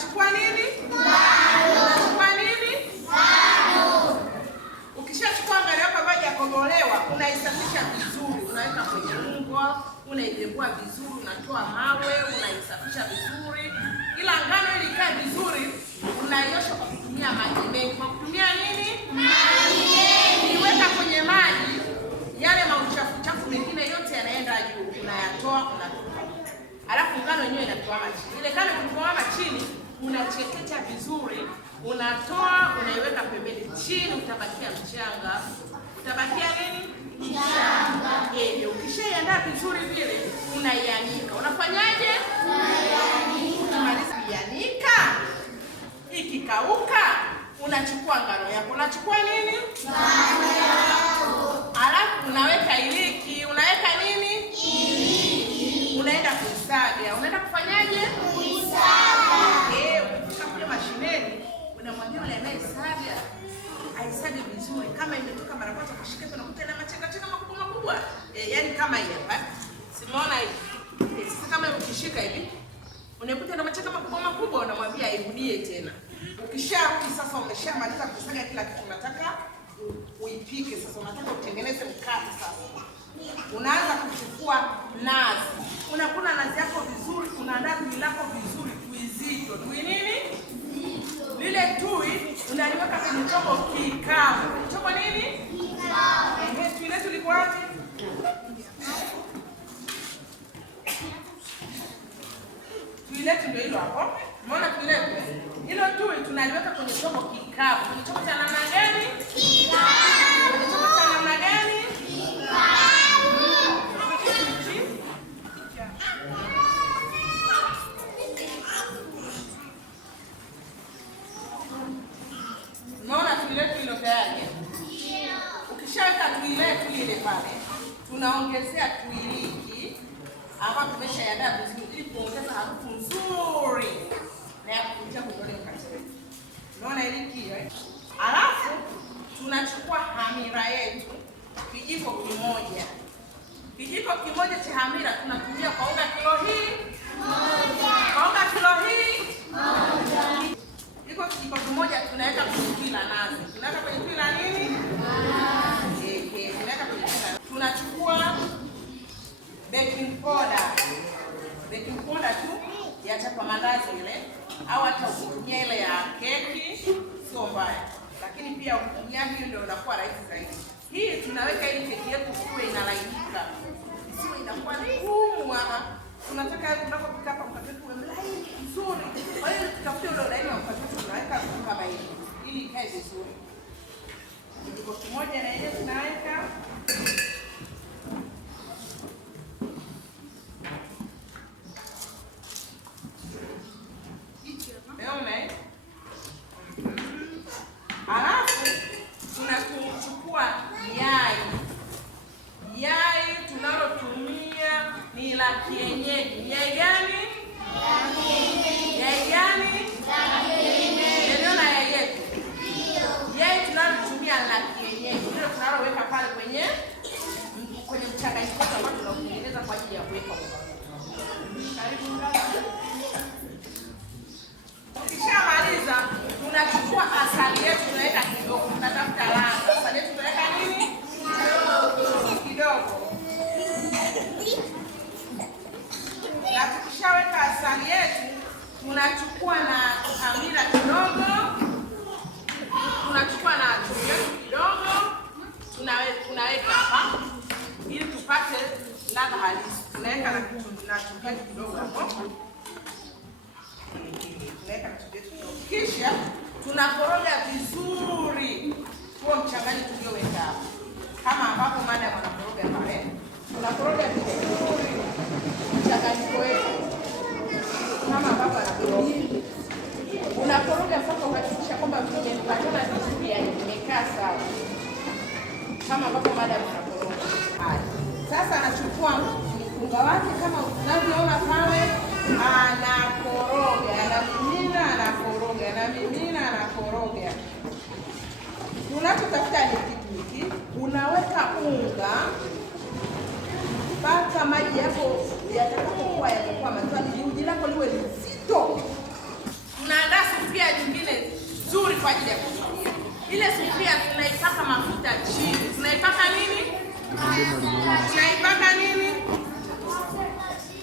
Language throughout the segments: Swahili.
unachukua nini? Ngano. Unachukua nini? Ngano. Ukishachukua ngano yako ambayo hajakobolewa, unaisafisha vizuri, unaweka kwenye ungo, unaidembua vizuri, unatoa mawe, unaisafisha vizuri. Ila ngano ili ikae vizuri, unaiosha kwa kutumia maji mengi. Kwa kutumia nini? Maji mengi. Ukiweka kwenye maji, yale mauchafu mengine yote yanaenda juu, unayatoa, unatupa. Alafu ngano yenyewe inatuama chini. Ile ngano kutuama chini, unachekecha vizuri, unatoa, unaiweka pembeni. Chini utabakia mchanga. Utabakia nini? Mchanga. Ukishaiandaa vizuri vile, unaianika. Unafanyaje? Unaianika. Ukimaliza kuianika, ikikauka, unachukua ngano yako. Unachukua nini? Ngano yako. Alafu unaweka iliki. Unaweka nini? Iliki. Unaenda kuisaga. Unaenda kufanyaje? Kuisaga. Ukifika kule mashineni, unamwambia yule anayesaga aisage vizuri. Kama imetoka mara kwanza kushika, unakuta na machenga makubwa. Yaani kama hii hapa. Simuona hivi. Sasa kama ukishika hivi, unakuta na machenga makubwa, unamwambia airudie tena. Ukisharudi sasa, umeshamaliza kusaga kila kitu, unataka uipike sasa, unataka utengeneze mkate sasa. Unaanza kuchukua nazi. Unakuna nazi yako vizuri, unaandaa tui lako vizuri, tui zito. Tui nini? Lile tui unaliweka kwenye chombo kikavu. Chombo nini? Kikavu. Tui letu liko wapi? Tui letu ndio hilo hapo. Umeona tui letu? Hilo tui tunaliweka kwenye chombo kikavu. Kwenye chombo cha namna gani? Kikavu. Kwenye chombo cha namna gani? Kikavu. Unaona tui letu hilo tayari? Ukishaweka tui letu lile pale, tunaongezea tui hiki ambapo tumeshaiandaa vizuri ili kuongeza harufu nzuri na ya kuvutia kwenye mkate wetu. Unaona hili hiyo? Alafu tunachukua hamira yetu kijiko kimoja. Kijiko kimoja cha hamira tunatumia kwa unga kilo hii moja. Kwa unga kilo hii moja. Iko kijiko kimoja tunaweka kwenye tui la nazi. Tunaweka kwenye tui la nini? Nazi. Tunaweka kwenye tui la. Tunachukua baking powder. Baking powder tu ya chapa mandazi ile, au hata ukitumia ile ya keki sio mbaya. Lakini pia ukitumia hiyo ndio inakuwa rahisi zaidi. Hii tunaweka ili keki yetu iwe inalainika. Isiwe inakuwa ngumu hapa. Tunataka tunapopika hapa mkate wetu uwe mlaini vizuri. Kwa hiyo tutafuta ule ulaini wa mkate wetu, tunaweka kama hivi ili ikae vizuri. Kijiko kimoja na yeye tunaweka. Alafu tunachukua yai. Yai tunalotumia ni la kienyeji. Yai gani? La kienyeji. Yai gani? La kienyeji. Ndio na yai yetu. Ndio. Yai tunalotumia la kienyeji. Ndio tunaloweka pale kwenye mchanganyiko ambao tunatengeneza kwa ajili ya kuweka. Karibu ngani. Ukishamaliza, tunachukua asali yetu tunaweka kidogo. Tunatafuta ladha. Asali yetu tunaweka nini? Kidogo. Na tukishaweka asali yetu, tunachukua na hamira kidogo. Tunachukua na chumvi yetu kidogo. Tunaweka hapa ili tupate ladha halisi. Tunaweka na chumvi yetu kidogo hapo. Kisha tunakoroga vizuri huo mchanganyiko tulioweka hapo. Kama ambapo madam anakoroga pale. Tunakoroga vizuri mchanganyiko wetu. Kama ambapo anakoroga. Unakoroga mpaka uhakikisha kwamba vimepatana vizuri, yani vimekaa sawa. Kama ambapo madam anakoroga. Haya. Sasa anachukua mkunga wake kama unavyoona pale, anakoroga, anakoroga. Tunachotafuta ni kitu hiki. Unaweka unga mpaka maji yako yatakapokuwa yamekuwa matani, uji lako liwe zito. Tuna Ile sufuria tunaipaka mafuta chini. Tunaipaka nini? Tunaipaka nini?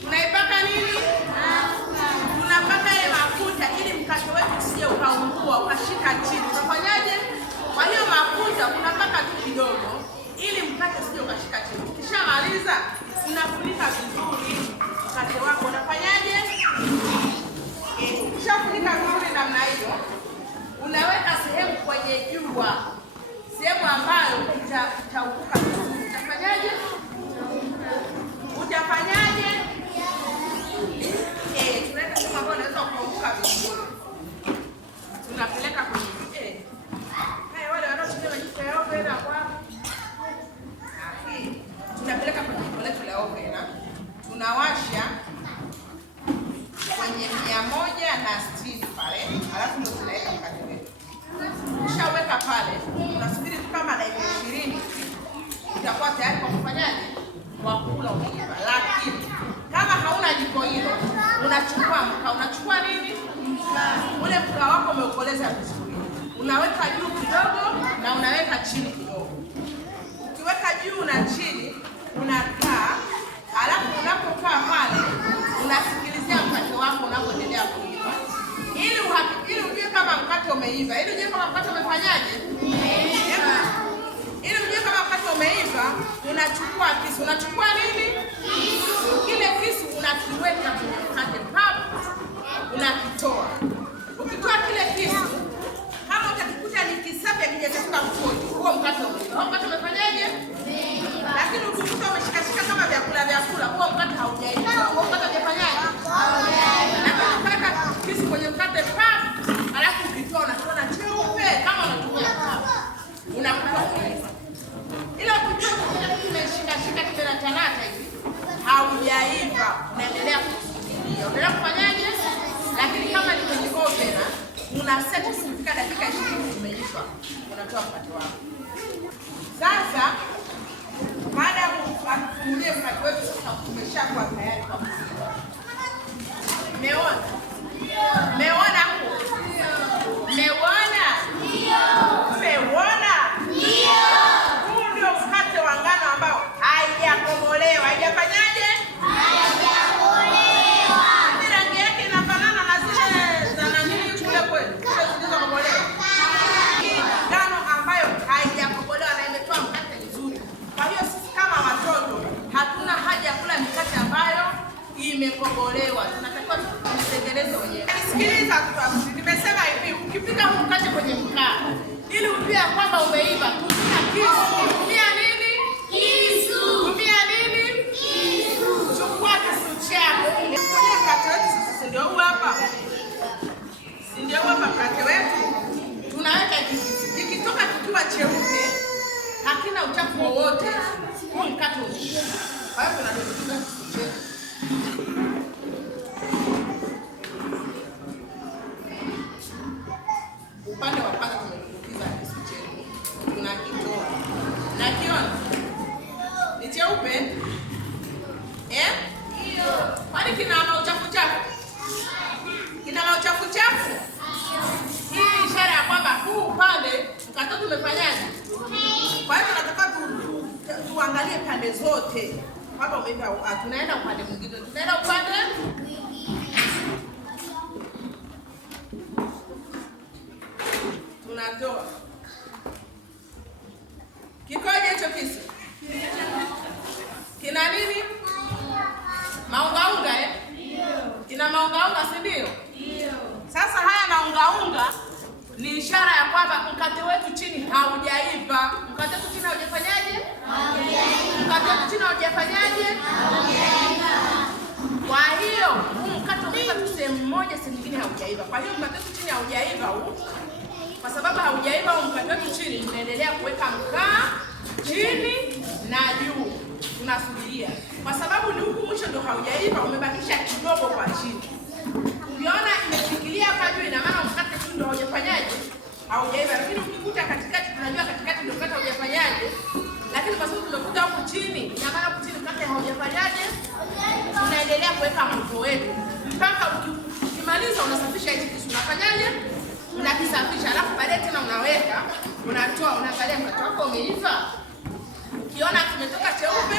Tunaipaka nini? Tunapaka ile mafuta ili mkate wetu usije ukaungua ukashika chini. Unafanyaje? Kwa hiyo mafuta unapaka tu kidogo ili mkate usije ukashika chini. Ukishamaliza unafunika vizuri mkate wako. Unafanyaje? Ukishafunika vizuri namna hiyo, unaweka sehemu kwenye jua, sehemu ambayo itauka vizuri. Utafanyaje? Utafanyaje? Tunaweka sehemu ambayo unaweza kuuka vizuri. Tunapeleka kwenye haya, wale wanaotumia majiko ya oven kwa tunapeleka kwenye jiko letu la oven, tunawasha kwenye 160 pale, alafu ndio tunaweka mkate wetu. Ukishaweka pale, unasubiri tu kama dakika 20 itakuwa tayari kwa kufanyaje? Kwa kula umeiva. Lakini kama hauna jiko hilo, unachukua mkaa. Unachukua nini? Ule mkaa wako umeukoleza vizuri. Unaweka juu kidogo na unaweka chini kidogo. Ukiweka juu na chini, unakaa. Alafu unapokaa pale, unasikilizia mkate wako unapoendelea kuiva. Ili ujue kama mkate umeiva. Ili ujue kama mkate umefanyaje? Ili ujue kama mkate umeiva, unachukua kisu. Unachukua nini? Kile kisu unakiweka kwenye mkate papo. Unakitoa. Ukitoa kile kisu, kama utakikuta ni kisafi hakijatoka mkojo, huo mkate umeiva. Huo mkate umefanyaje? Lakini ukikuta umeshikashika kama vyakula, huo mkate haujaiva. Huo mkate hujafanyaje? Lakini ukaweka kisu kwenye mkate papo, alafu ukitoa unakiona cheupe kama unatumia papo. Unakuta umeiva. Ila ukitoa kimeshikashika kimenatanata hivi, haujaiva, unaendelea kusubiria. Unaendelea kufanyaje? Lakini kama ni kwenye oven, una set kufika dakika 20 umeiva, unatoa mkate wako. Sasa baada ya kufungulia mkate wetu, sasa umeshakuwa tayari kwa kuliwa. Umeona? Umeona hapo? Umeona? Ndio. Umeona? Ndio. Huu ndio mkate wa ngano ambao haijakobolewa. Haijafanyaje? Haijakobolewa. Ni rangi yake inafanana na zile za nani kule kweli? Zile zilizokobolewa. Hii ngano ambayo haijakobolewa na imetoa mkate mzuri. Kwa hiyo sisi kama watoto hatuna haja ya kula mikate ambayo imekobolewa. Tunatakiwa tutengeneze wenyewe. Sikiliza mtoto, nimesema hivi, ukipika huu mkate kwenye mkaa, ili ujue kwamba umeiva, tumia kisu. Tumia nini? Kisu. Tumia nini? Kisu. Chukua kisu chako. Kwenye mkate wetu sisi ndio huu hapa. Si ndio hapa mkate wetu? Tunaweka kisu. Kikitoka kikiwa cheupe, hakina uchafu wowote, huu mkate umeiva. Kwa hiyo tunadumbukiza kisu chetu. Upande wa kwanza tumedumbukiza kisu chetu. Tunakitoa. Nakiona? Ni cheupe? Ndio. Kwani kina mauchafu chafu? Kina mauchafu chafu? Hii ni ishara ya kwamba huu upande mkate tumefanyaje? Kwa hiyo tunataka tuangalie pande zote. Hapa umeiva, tunaenda upande mwingine. Tunaenda upande tunatoa. Kikoje hicho kisu? Kina nini? Maungaunga Ndio. Kina maungaunga si ndio? Ndio. Sasa haya maungaunga ni ishara ya kwamba mkate wetu chini haujaiva. Mkate wetu chini haujafanyaje? Haujaiva. Mkate wetu chini haujafanyaje? Haujaiva. Kwa hiyo huu mkate umeiva tu sehemu moja, sehemu nyingine haujaiva. Kwa hiyo mkate wetu chini haujaiva huu. Kwa sababu haujaiva huu mkate wetu chini, tunaendelea kuweka mkaa chini na juu. Tunasubiria. Kwa sababu ni huku mwisho ndio haujaiva, umebakisha kidogo kwa chini. Ukiona imeshikilia hapa juu, ina maana mkate tu ndio haujafanyaje? Haujaiva. Lakini ukikuta katikati, tunajua katikati ndio mkate haujafanyaje. Lakini kwa sababu tumekuta huku chini, ina maana huku chini mkate haujafanyaje? Tunaendelea kuweka moto wetu mpaka ukimaliza unasafisha hichi kisu. Unafanyaje? unakisafisha, alafu baadaye tena unaweka, unatoa, unaangalia mkate wako umeiva. Ukiona kimetoka cheupe